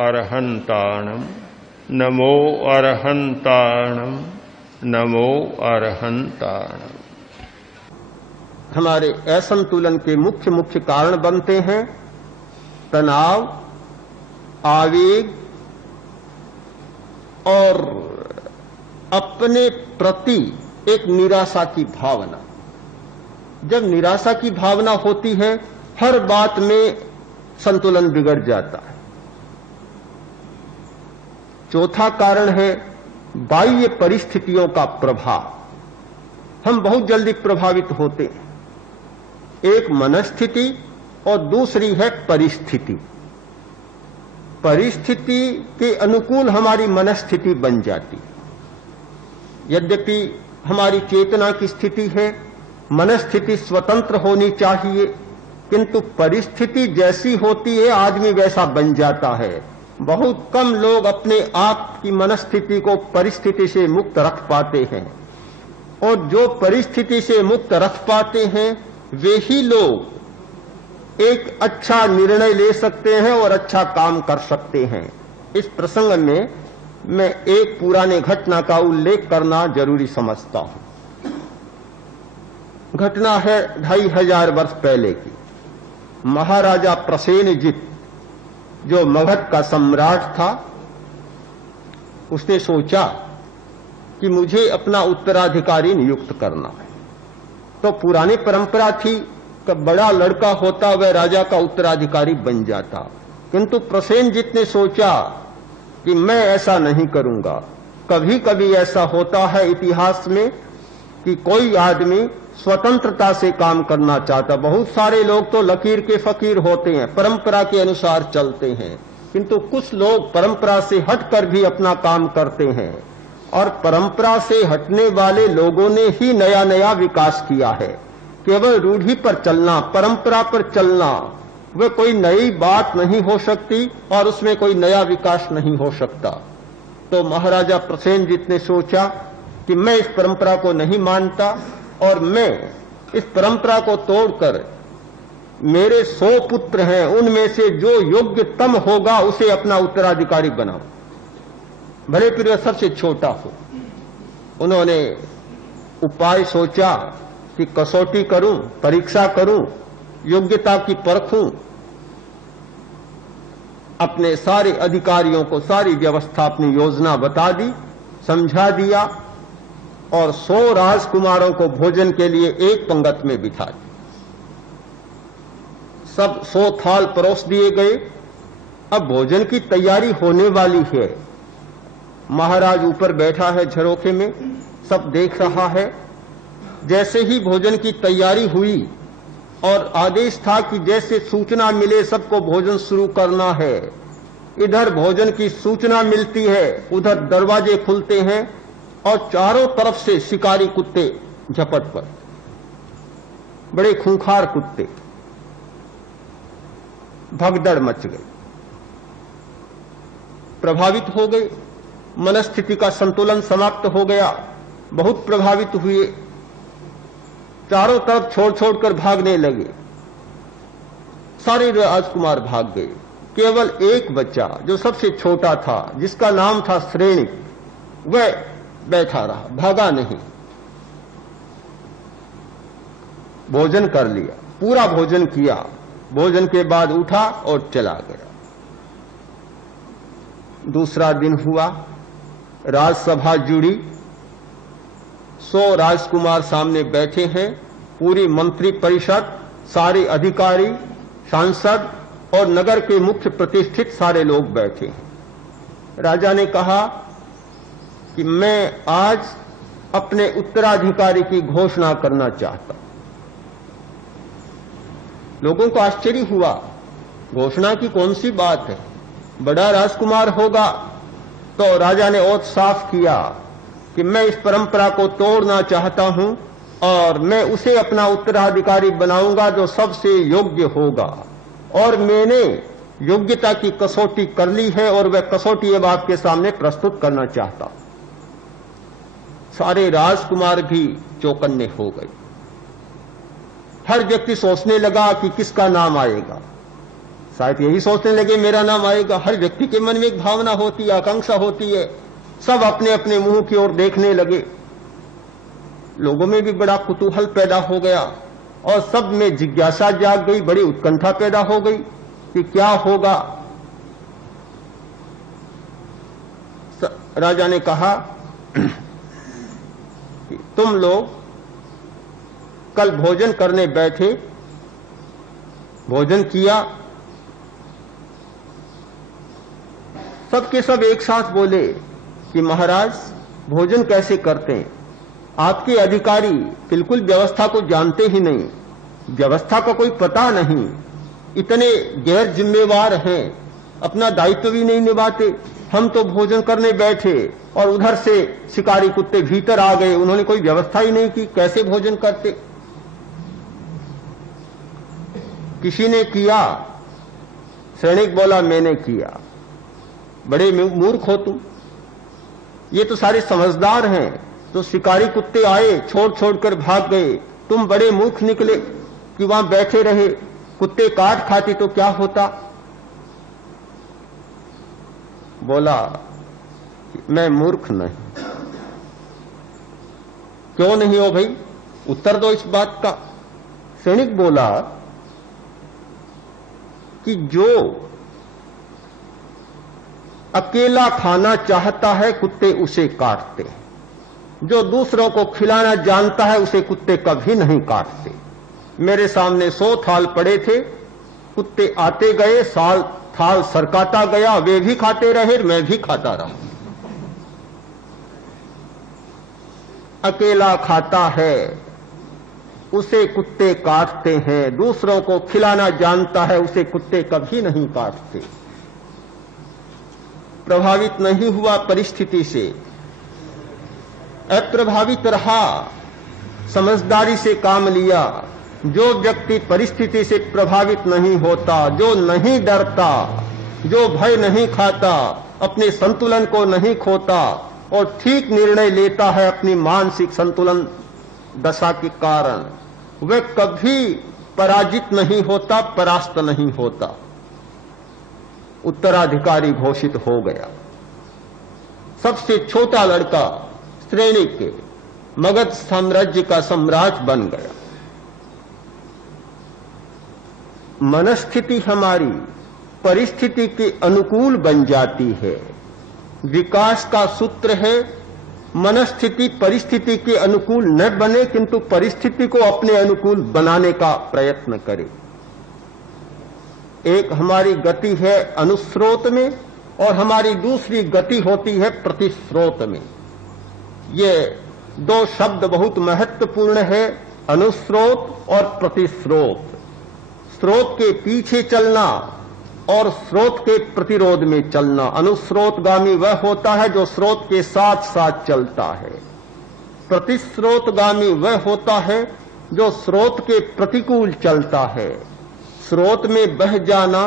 अरहन्ताणं नमो अरहन्ताणं नमो अरहन्ताणं। हमारे असंतुलन के मुख्य मुख्य कारण बनते हैं तनाव, आवेग और अपने प्रति एक निराशा की भावना। जब निराशा की भावना होती है, हर बात में संतुलन बिगड़ जाता है। चौथा कारण है बाह्य परिस्थितियों का प्रभाव। हम बहुत जल्दी प्रभावित होते हैं। एक मनस्थिति और दूसरी है परिस्थिति। परिस्थिति के अनुकूल हमारी मनस्थिति बन जाती है। यद्यपि हमारी चेतना की स्थिति है, मनस्थिति स्वतंत्र होनी चाहिए, किंतु परिस्थिति जैसी होती है आदमी वैसा बन जाता है। बहुत कम लोग अपने आप की मनस्थिति को परिस्थिति से मुक्त रख पाते हैं, और जो परिस्थिति से मुक्त रख पाते हैं वे ही लोग एक अच्छा निर्णय ले सकते हैं और अच्छा काम कर सकते हैं। इस प्रसंग में मैं एक पुराने घटना का उल्लेख करना जरूरी समझता हूं। घटना है 2500 वर्ष पहले की। महाराजा प्रसेनजित जो मगध का सम्राट था, उसने सोचा कि मुझे अपना उत्तराधिकारी नियुक्त करना है। तो पुरानी परंपरा थी कि बड़ा लड़का होता वह राजा का उत्तराधिकारी बन जाता, किंतु प्रसेनजित ने सोचा कि मैं ऐसा नहीं करूंगा। कभी कभी ऐसा होता है इतिहास में कि कोई आदमी स्वतंत्रता से काम करना चाहता। बहुत सारे लोग तो लकीर के फकीर होते हैं, परंपरा के अनुसार चलते हैं, किंतु कुछ लोग परंपरा से हटकर भी अपना काम करते हैं, और परंपरा से हटने वाले लोगों ने ही नया नया विकास किया है। केवल रूढ़ी पर चलना, परंपरा पर चलना, वह कोई नई बात नहीं हो सकती और उसमें कोई नया विकास नहीं हो सकता। तो महाराजा प्रसेनजित ने सोचा कि मैं इस परंपरा को नहीं मानता और मैं इस परंपरा को तोड़कर मेरे 100 पुत्र हैं, उनमें से जो योग्यतम होगा उसे अपना उत्तराधिकारी बनाऊं, भले फिर वह सबसे छोटा हो। उन्होंने उपाय सोचा कि कसौटी करूं, परीक्षा करूं, योग्यता की परखूं। अपने सारे अधिकारियों को सारी व्यवस्था, अपनी योजना बता दी, समझा दिया, और 100 राजकुमारों को भोजन के लिए एक पंगत में बिठा दिया। सब 100 थाल परोस दिए गए। अब भोजन की तैयारी होने वाली है। महाराज ऊपर बैठा है झरोखे में, सब देख रहा है। जैसे ही भोजन की तैयारी हुई और आदेश था कि जैसे सूचना मिले सबको भोजन शुरू करना है, इधर भोजन की सूचना मिलती है, उधर दरवाजे खुलते हैं और चारों तरफ से शिकारी कुत्ते झपट पर, बड़े खूंखार कुत्ते। भगदड़ मच गई, प्रभावित हो गए, मनस्थिति का संतुलन समाप्त हो गया, बहुत प्रभावित हुए, चारों तरफ छोड़ छोड़कर भागने लगे। सारे राजकुमार भाग गए, केवल एक बच्चा जो सबसे छोटा था, जिसका नाम था श्रेणिक, वह बैठा रहा, भागा नहीं। भोजन कर लिया, पूरा भोजन किया, भोजन के बाद उठा और चला गया। दूसरा दिन हुआ, राजसभा जुड़ी, 100 राजकुमार सामने बैठे हैं, पूरी मंत्री परिषद, सारे अधिकारी, सांसद और नगर के मुख्य प्रतिष्ठित सारे लोग बैठे हैं। राजा ने कहा कि मैं आज अपने उत्तराधिकारी की घोषणा करना चाहता हूं। लोगों को आश्चर्य हुआ, घोषणा की कौन सी बात है, बड़ा राजकुमार होगा। तो राजा ने ओथ साफ किया कि मैं इस परंपरा को तोड़ना चाहता हूं और मैं उसे अपना उत्तराधिकारी बनाऊंगा जो सबसे योग्य होगा, और मैंने योग्यता की कसौटी कर ली है और वह कसौटी अब आपके सामने प्रस्तुत करना चाहता हूं। सारे राजकुमार भी चौकन्ने हो गए। हर व्यक्ति सोचने लगा कि किसका नाम आएगा। शायद यही सोचने लगे मेरा नाम आएगा। हर व्यक्ति के मन में एक भावना होती है, आकांक्षा होती है। सब अपने अपने मुंह की ओर देखने लगे। लोगों में भी बड़ा कुतूहल पैदा हो गया और सब में जिज्ञासा जाग गई, बड़ी उत्कंठा पैदा हो गई कि क्या होगा। राजा ने कहा कि तुम लोग कल भोजन करने बैठे, भोजन किया, सबके सब एक साथ बोले कि महाराज भोजन कैसे करते हैं? आपके अधिकारी बिल्कुल व्यवस्था को जानते ही नहीं, व्यवस्था का कोई पता नहीं, इतने गैर जिम्मेवार हैं, अपना दायित्व भी नहीं निभाते। हम तो भोजन करने बैठे और उधर से शिकारी कुत्ते भीतर आ गए, उन्होंने कोई व्यवस्था ही नहीं की, कैसे भोजन करते? किसी ने किया? सैनिक बोला मैंने किया। बड़े मूर्ख हो तुम, ये तो सारे समझदार हैं, तो शिकारी कुत्ते आए छोड़ छोड़कर भाग गए, तुम बड़े मूर्ख निकले कि वहां बैठे रहे, कुत्ते काट खाते तो क्या होता? बोला मैं मूर्ख नहीं। क्यों नहीं हो भाई, उत्तर दो इस बात का। सैनिक बोला कि जो अकेला खाना चाहता है कुत्ते उसे काटते, जो दूसरों को खिलाना जानता है उसे कुत्ते कभी नहीं काटते। मेरे सामने 100 थाल पड़े थे, कुत्ते आते गए, थाल सरकाता गया, वे भी खाते रहे, मैं भी खाता रहा। अकेला खाता है उसे कुत्ते काटते हैं, दूसरों को खिलाना जानता है उसे कुत्ते कभी नहीं काटते। प्रभावित नहीं हुआ परिस्थिति से, अप्रभावित रहा, समझदारी से काम लिया। जो व्यक्ति परिस्थिति से प्रभावित नहीं होता, जो नहीं डरता, जो भय नहीं खाता, अपने संतुलन को नहीं खोता और ठीक निर्णय लेता है अपनी मानसिक संतुलन दशा के कारण, वह कभी पराजित नहीं होता, परास्त नहीं होता। उत्तराधिकारी घोषित हो गया। सबसे छोटा लड़का श्रेणी के मगध साम्राज्य का सम्राट बन गया। मनस्थिति हमारी परिस्थिति के अनुकूल बन जाती है। विकास का सूत्र है मनस्थिति परिस्थिति के अनुकूल न बने, किंतु परिस्थिति को अपने अनुकूल बनाने का प्रयत्न करे। एक हमारी गति है अनुस्रोत में और हमारी दूसरी गति होती है प्रतिस्रोत में। ये दो शब्द बहुत महत्वपूर्ण है, अनुस्रोत और प्रतिस्रोत। स्रोत के पीछे चलना और स्रोत के प्रतिरोध में चलना। अनुस्रोतगामी वह होता है जो स्रोत के साथ साथ चलता है। प्रतिस्रोतगामी वह होता है जो स्रोत के प्रतिकूल चलता है। स्रोत में बह जाना,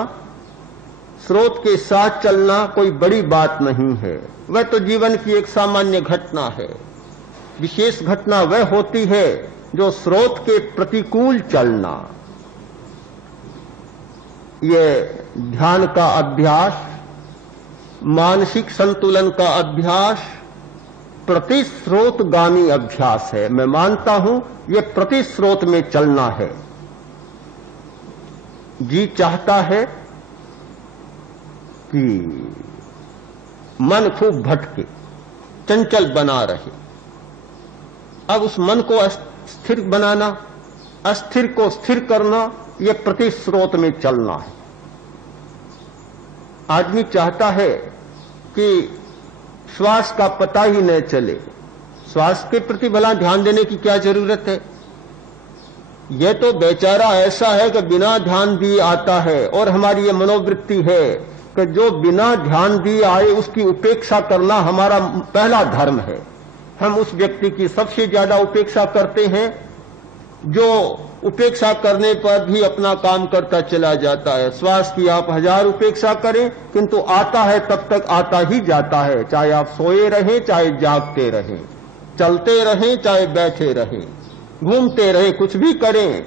स्रोत के साथ चलना कोई बड़ी बात नहीं है, वह तो जीवन की एक सामान्य घटना है। विशेष घटना वह होती है जो स्रोत के प्रतिकूल चलना। ये ध्यान का अभ्यास, मानसिक संतुलन का अभ्यास प्रतिस्रोतगामी अभ्यास है। मैं मानता हूं ये प्रतिस्रोत में चलना है। जी चाहता है कि मन खूब भटके, चंचल बना रहे। अब उस मन को स्थिर बनाना, अस्थिर को स्थिर करना, यह प्रतिस्रोत में चलना है। आदमी चाहता है कि श्वास का पता ही न चले। श्वास के प्रति भला ध्यान देने की क्या जरूरत है? यह तो बेचारा ऐसा है कि बिना ध्यान दिए आता है, और हमारी ये मनोवृत्ति है कि जो बिना ध्यान दिए आए उसकी उपेक्षा करना हमारा पहला धर्म है। हम उस व्यक्ति की सबसे ज्यादा उपेक्षा करते हैं जो उपेक्षा करने पर भी अपना काम करता चला जाता है। श्वास की आप 1000 उपेक्षा करें, किंतु आता है तब तक आता ही जाता है, चाहे आप सोए रहें चाहे जागते रहें, चलते रहें चाहे बैठे रहें, घूमते रहें, कुछ भी करें,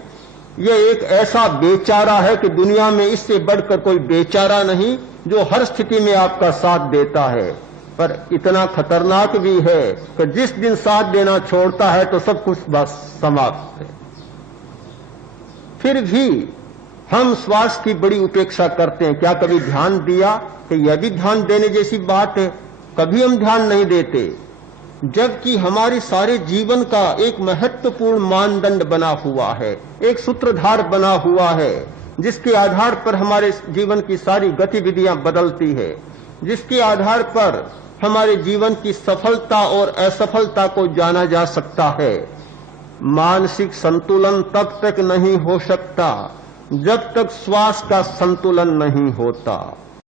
ये एक ऐसा बेचारा है कि दुनिया में इससे बढ़कर कोई बेचारा नहीं, जो हर स्थिति में आपका साथ देता है। पर इतना खतरनाक भी है कि जिस दिन साथ देना छोड़ता है तो सब कुछ बस समाप्त है। फिर भी हम श्वास की बड़ी उपेक्षा करते हैं। क्या कभी ध्यान दिया कि यह भी ध्यान देने जैसी बात है? कभी हम ध्यान नहीं देते, जबकि हमारे सारे जीवन का एक महत्वपूर्ण मानदंड बना हुआ है, एक सूत्रधार बना हुआ है, जिसके आधार पर हमारे जीवन की सारी गतिविधियां बदलती है, जिसके आधार पर हमारे जीवन की सफलता और असफलता को जाना जा सकता है। मानसिक संतुलन तब तक नहीं हो सकता जब तक श्वास का संतुलन नहीं होता।